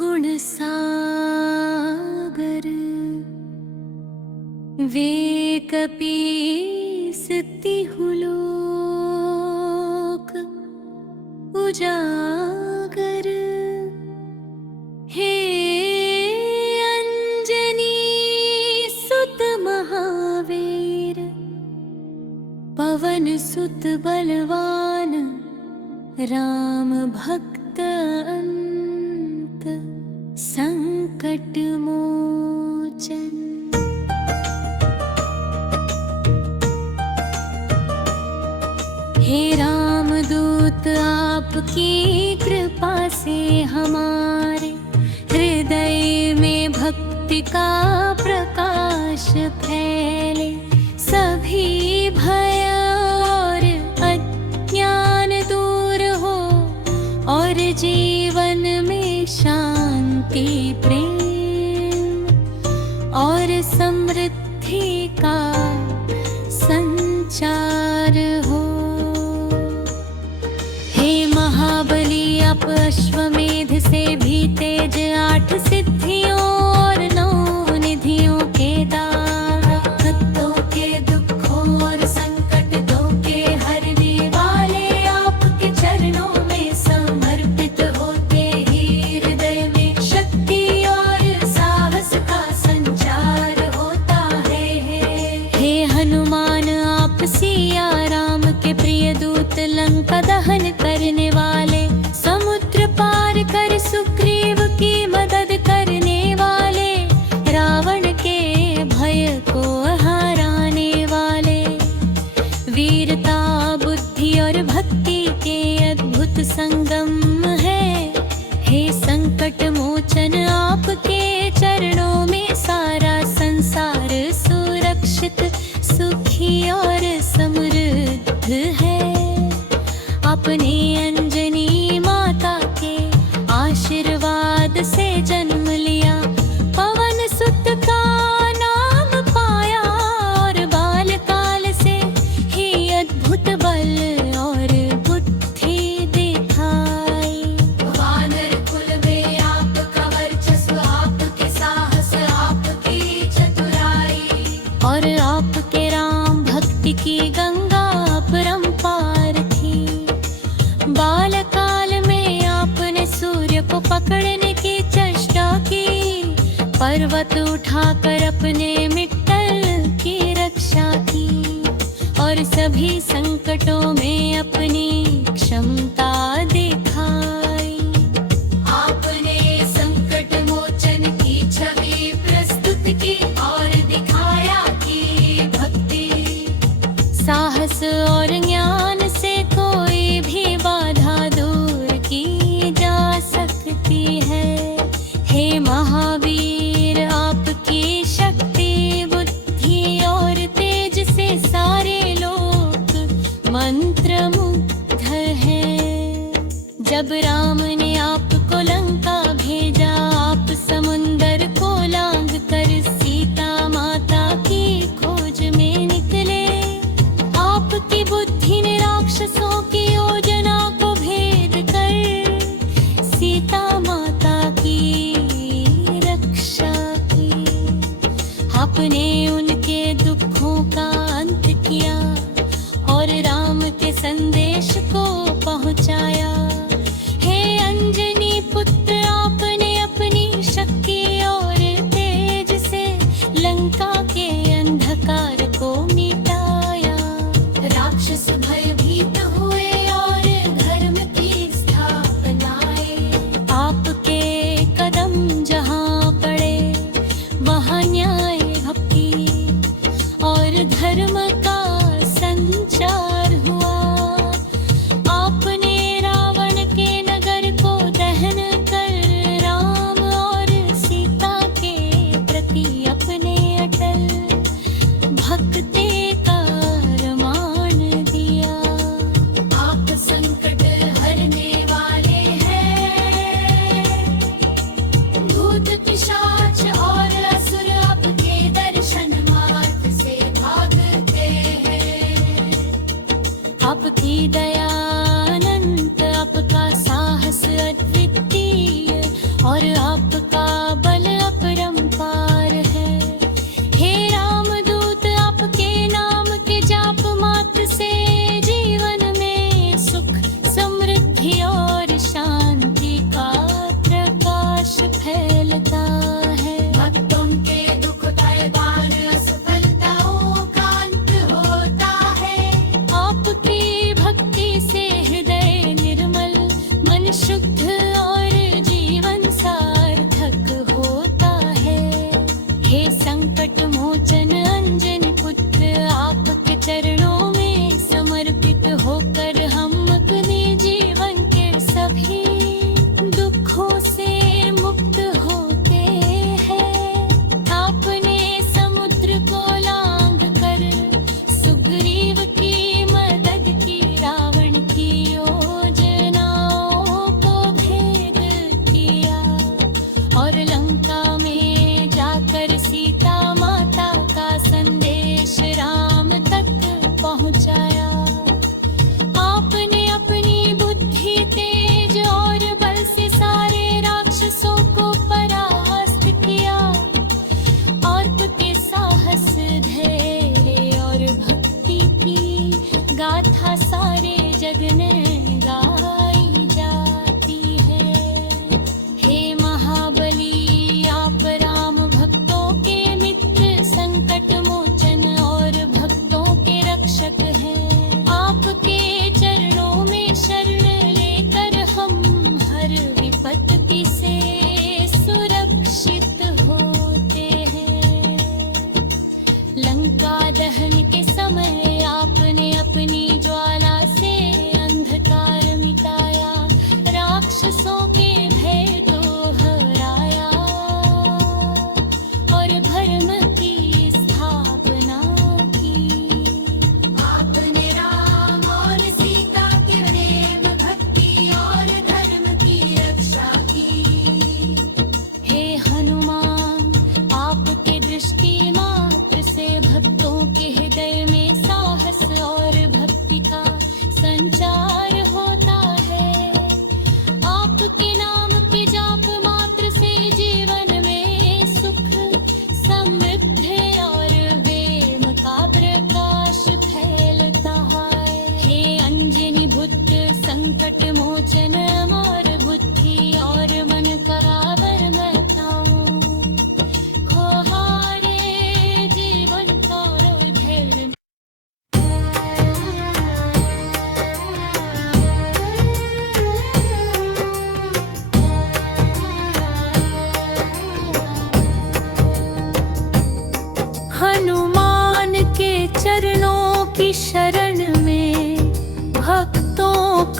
गुण सागर वे कपीसती हूँ लोक उजागर। हे अंजनी सुत महावीर पवन सुत बलवान राम भक्त अंत संकट मोचन। हे रामदूत आपकी कृपा से हमारे हृदय में भक्ति का प्रकाश फैले। सभी भय और अज्ञान दूर हो और जीवन में शांति प्रेम और समृद्धि का संचार हो। हे महाबली आप अश्वमेध से भी तेज 8 सिद्धियों और 9 निधियों के दाता। भक्तों के दुखों और संकटों के हरने वाले आपके चरणों में समर्पित होते ही हृदय में शक्ति और साहस का संचार होता है। हे हनुमान आप सिया राम के प्रिय दूत लंका दहन करने वाले समुद्र पार कर सुग्रीव की मदद करने वाले रावण के भय को हराने वाले वीरता बुद्धि और भक्ति के अद्भुत संगम है। हे संकट मोचन आपके चरणों में सारा संसार सुरक्षित सुखी और समृद्ध है। अपने अंजनी माता के आशीर्वाद से जन्म लिया पवन सुत का नाम पाया और बालकाल से ही अद्भुत बल और बुद्धि दिखाई। वानर कुल में आपका वर्चस्व आपके साहस आपकी चतुराई और आपके राम भक्ति की गंगा अपरंपार थी। बालकाल में आपने सूर्य को पकड़ने की चेष्टा की पर्वत उठाकर अपने मिट्टल की रक्षा की और सभी संकटों में अपनी क्षमता दिखाई। आपने संकट मोचन की छवि प्रस्तुत की और दिखाया कि भक्ति साहस और ज्ञान से कोई भी बाधा दूर की जा सकती है। हे महावीर आपकी शक्ति बुद्धि और तेज से सारे लोग मंत्रमुग्ध हैं। जब राम ने आपको लंका भेजा आप समुंदर को लांघ कर सीता माता की खोज में निकले। आपकी बुद्धि ने राक्षसों की योजना को भेद कर सीता माता की रक्षा की। आपने उनके दुखों का अंत किया और राम के संदेश को पहुंचाया। हे अंजनी पुत्र आपने अपनी शक्ति और तेज से लंका के अंधकार को मिटाया। राक्षस भयभीत हुए और धर्म की स्थापनाए। आपके कदम जहाँ पड़े वहाँ न्याय भक्ति और धर्म का संचार हुआ। आपने रावण के नगर को दहन कर राम और सीता के प्रति अपने अटल भक्ति का प्रमाण दिया। आप संकट हरने वाले हैं। भूत पिशाच और असुर आपके दर्शन मात्र से भागते हैं।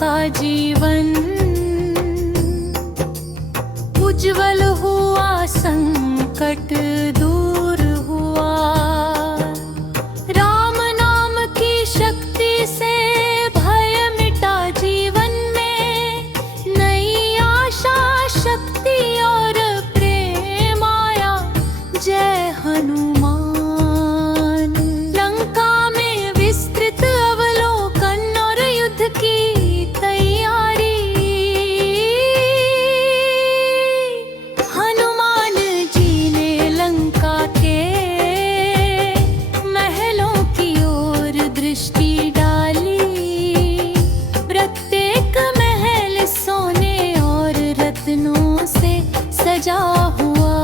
का जीवन उज्जवल हुआ, संकट दूर हुआ। राम नाम की शक्ति से भय मिटा जीवन में, नई आशा शक्ति और प्रेम आया। जय हनुमान। लंका में विस्तृत अवलोकन और युद्ध की तैयारी। हनुमान जी ने लंका के महलों की ओर दृष्टि डाली। प्रत्येक महल सोने और रत्नों से सजा हुआ।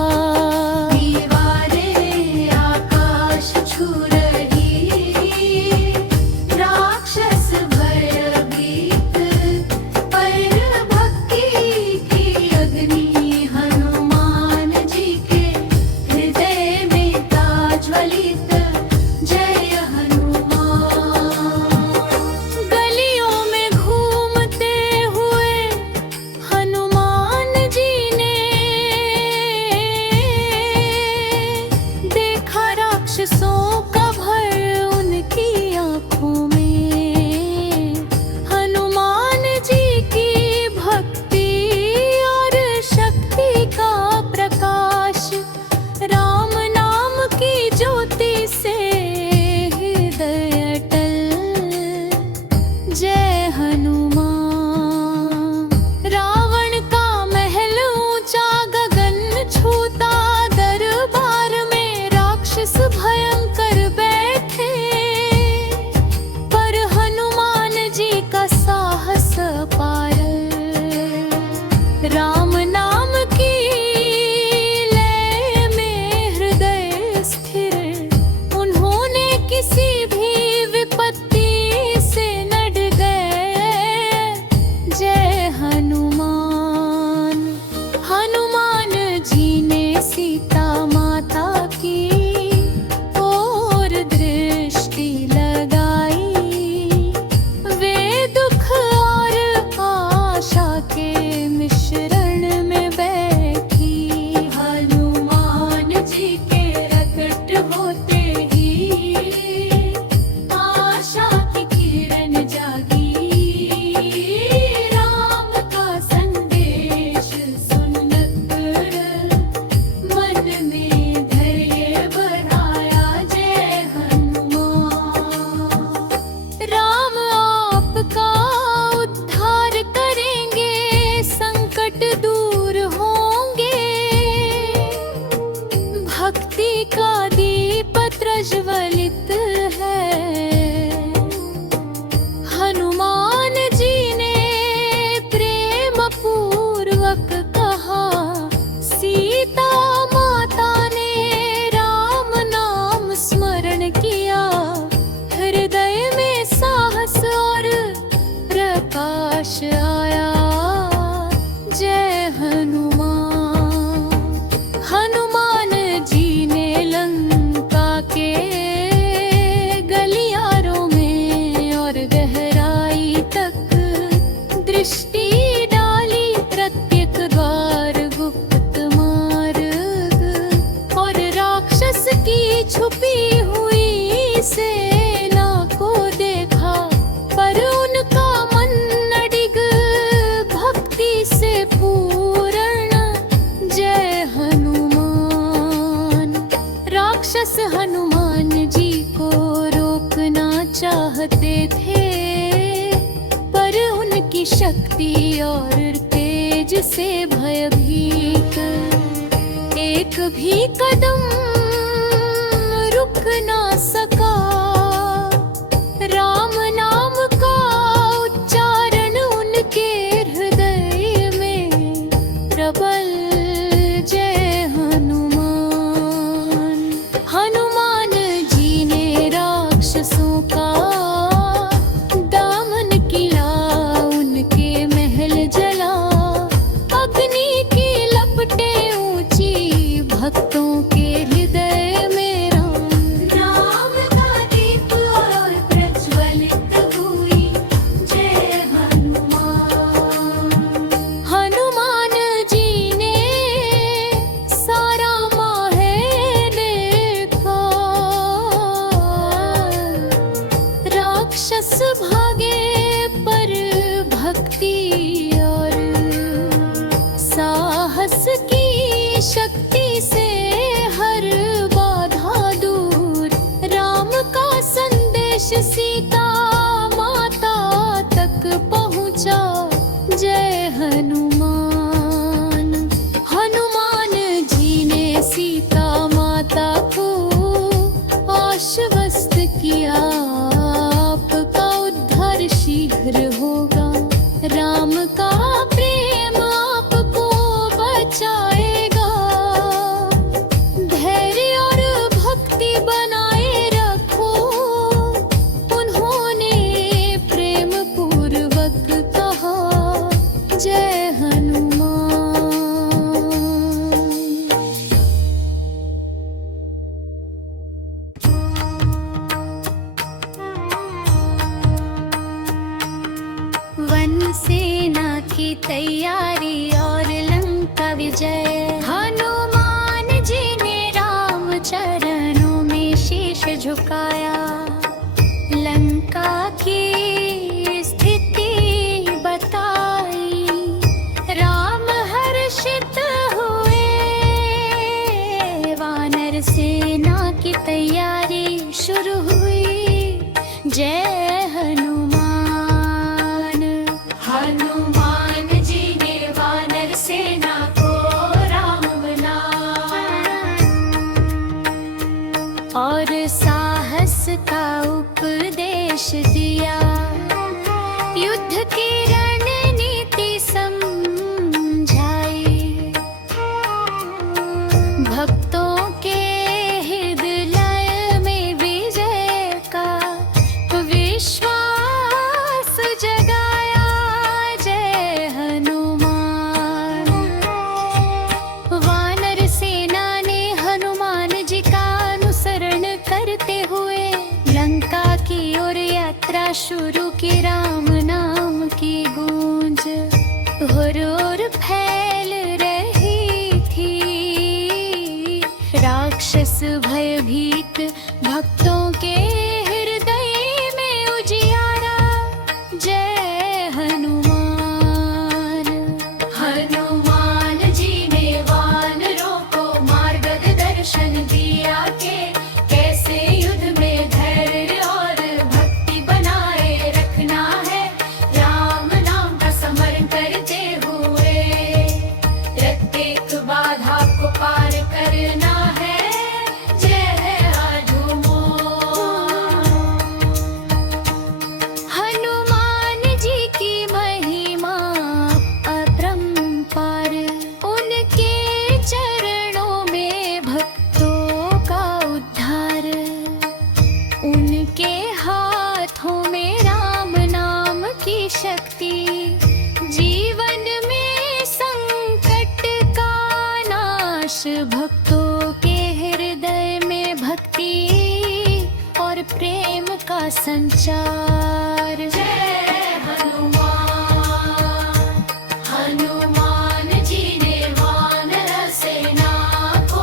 दीवारें आकाश छू रही, राक्षस भयभीत, पर भक्ति की अग्नि हनुमान जी के हृदय में ताज्वलित। जय हनुमान। गलियों में घूमते हुए हनुमान जी ने देखा राक्षसों का भय उनकी आंखों में। हनुमान जी की भक्ति और शक्ति का प्रकाश राम नाम की ज्योति से हृदय अटल। जय हनुमान। रावण का महल ऊंचा गगन छूता, दरबार में राक्षस भयंकर बैठे, पर हनुमान जी का साहस अपार। राम नाम की लय में हृदय स्थिर, उन्होंने किसी भी विपत्ति से न गए। जय हनुमान। हनुमान जी ने सीता माता की ओर दृष्टि लगाई। वे दुख और आशा के मिश्रण में बैठी। हनुमान जी के प्रकट होते ही आशा की किरण जागी। राम का संदेश सुनकर मन में धैर्य बढ़ाया। जय हनुमान। राम आपका उद्धार करेंगे, संकट दूर होंगे। भक्ति का दीप प्रज्वलित है। हनुमान जी ने प्रेम पूर्वक कहा। सीता माता ने राम नाम स्मरण किया। हृदय में साहस और प्रकाश आया। जय हनुमान। हनुमान जी ने लंका के गलियारों में और गहराई तक दृष्टि डाली। प्रत्येक द्वार, गुप्त मार्ग और राक्षस की छुपी हुई सेना को देखा, पर उनका मन अडिग भक्ति से पूर्ण। जय हनुमान। राक्षस हनुमान जी को रोकना चाहते थे, पर उनकी शक्ति और तेज से भयभीत एक भी कदम रुक ना सका। राम नाम का उच्चारण उनके हृदय में प्रबल। जय हनुमान। हनुमान जी ने राक्षसों का दामन किया, उनके महल जला। अग्नि की लपटे ऊंची, भक्तों के हृदय में राम का बस भागे पर भक्ति और साहस की शक्ति से हर बाधा दूर। राम का संदेश सीता माता तक पहुँचा। जय हनुमान। हनुमान जी ने सीता माता को आश्वस्त किया, आपका उद्धार शीघ्र होगा। राम का प्रेम आपको बचाएगा। धैर्य और भक्ति बनाए रखो, उन्होंने प्रेम पूर्वक कहा। जय हनुमान। वन सेना की तैयारी और लंका विजय। हनुमान जी ने राम चरणों में शीश झुकाया। लंका की स्थिति बताई, राम हर्षित हुए। वानर सेना की तैयारी शुरू हुई। जय हनुमान। हनुमान जी ने वानर सेना को राम बनाया और साहस का उपदेश दिया। युद्ध की रणनीति समझाई। भक्तों के हृदय में विजय का विश्वास जगाया। जय हनुमान। वानर सेना ने हनुमान जी का अनुसरण करते हुए लंका की ओर यात्रा शुरू की। राम नाम की गूंज हर ओर फैल रही थी। राक्षस भयभीत, भक्तों के हृदय में उजियारा। जय हनुमान। हनुमान जी ने वानरों को मार्गदर्शन दिया कि कैसे युद्ध में धैर्य और भक्ति बनाए रखना है। राम नाम का स्मरण करते हुए प्रत्येक बाधा को पार करना है। जय हनुमान। हनुमान जी की महिमा अपरंपार। उनके चरणों में भक्तों का उद्धार। उनके हाथों में राम नाम की शक्ति। जीवन में संकट का नाश। भक्तों के हृदय में भक्ति और प्रेम का संचार। जय हनुमान। हनुमान जी ने वानर सेना को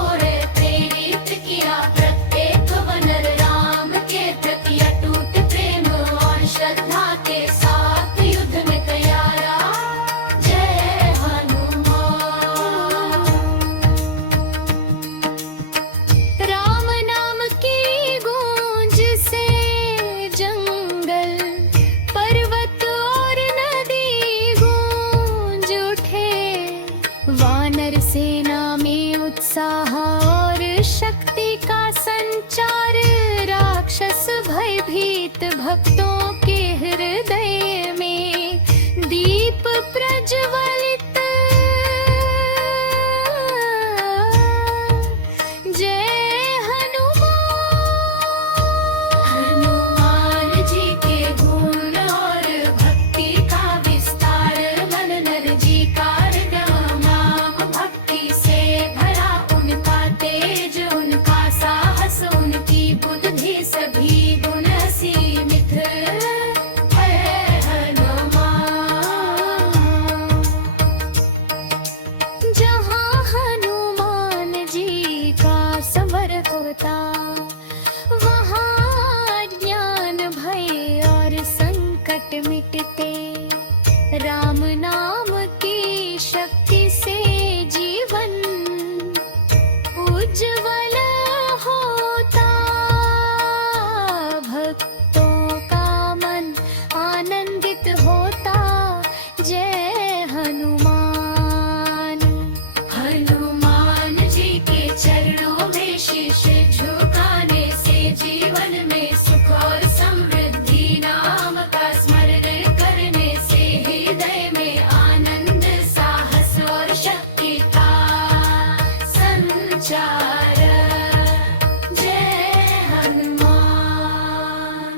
प्रेरित किया। प्रत्येक वानर राम के प्रति अटूट प्रेम और श्रद्धा के साथ युद्ध में तैयारा। जय हनुमान। राम नाम की गूंज से जंगल, पर्वत और नदी गूंज उठे। वानर सेना में उत्साह और शक्ति का संचार। राक्षस भयभीत, भक्तों के हृदय में दीप प्रज्वलित। जय हनुमान। हनुमान जी के गुण और भक्ति का विस्तार। मन नर जी का नाम भक्ति से भरा। उनका तेज, उनका साहस, उनकी बुद्धि सभी गुण सीमित है। हनुमान। संकट मिटते राम नाम की शक्ति से जीवन उज्जवल होता। भक्तों का मन आनंदित होता। जय हनुमान। हनुमान जी के चरणों में शीश झुकाने से जीवन में सुख और समृद्धि नाम का स्मरण करने से हृदय में आनंद, साहस और शक्ति का संचार। जय हनुमान।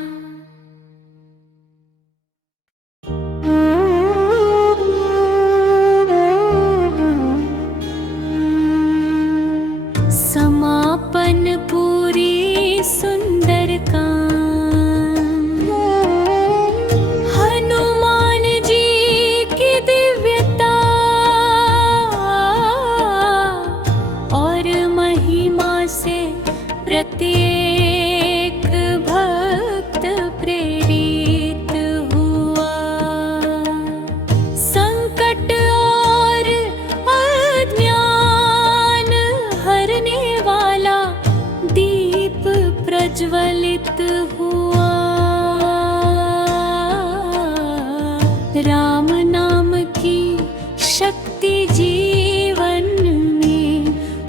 समापन पूरी सुंदर काम। हनुमान जी की दिव्यता और महिमा से प्रत्येक भक्त प्रेरित हुआ। संकट और अज्ञान हरने वाला दीप प्रज्वलित हुआ। राम नाम की शक्ति जीवन में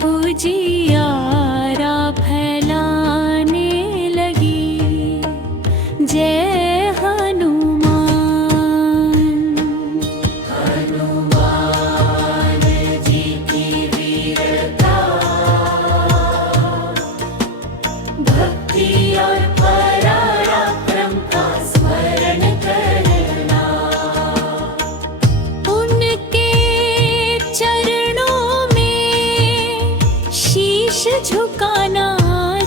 उजियारा फैलाने लगी। जय हनुमान। हनुमान जी की वीरता, भक्ति और पराक्रम का स्मरण करना। उनके चरणों में शीश झुकाना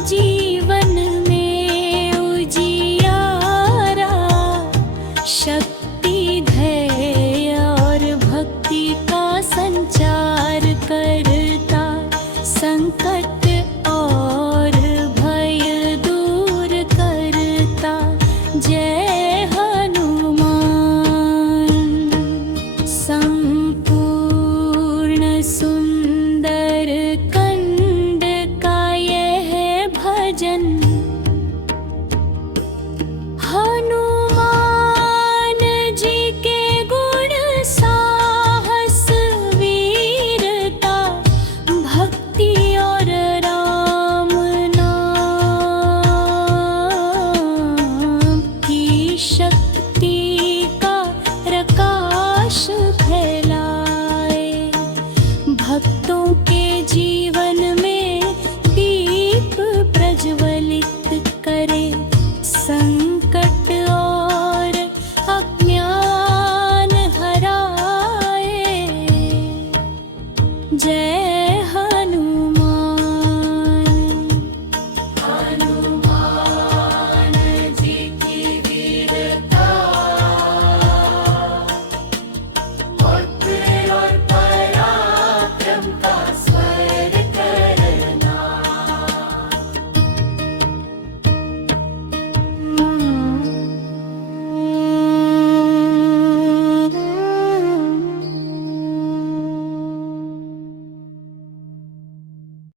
जीवन में उजियारा शक्ति, धैर्य और भक्ति का संचार करता। संकट और भय दूर करता। जय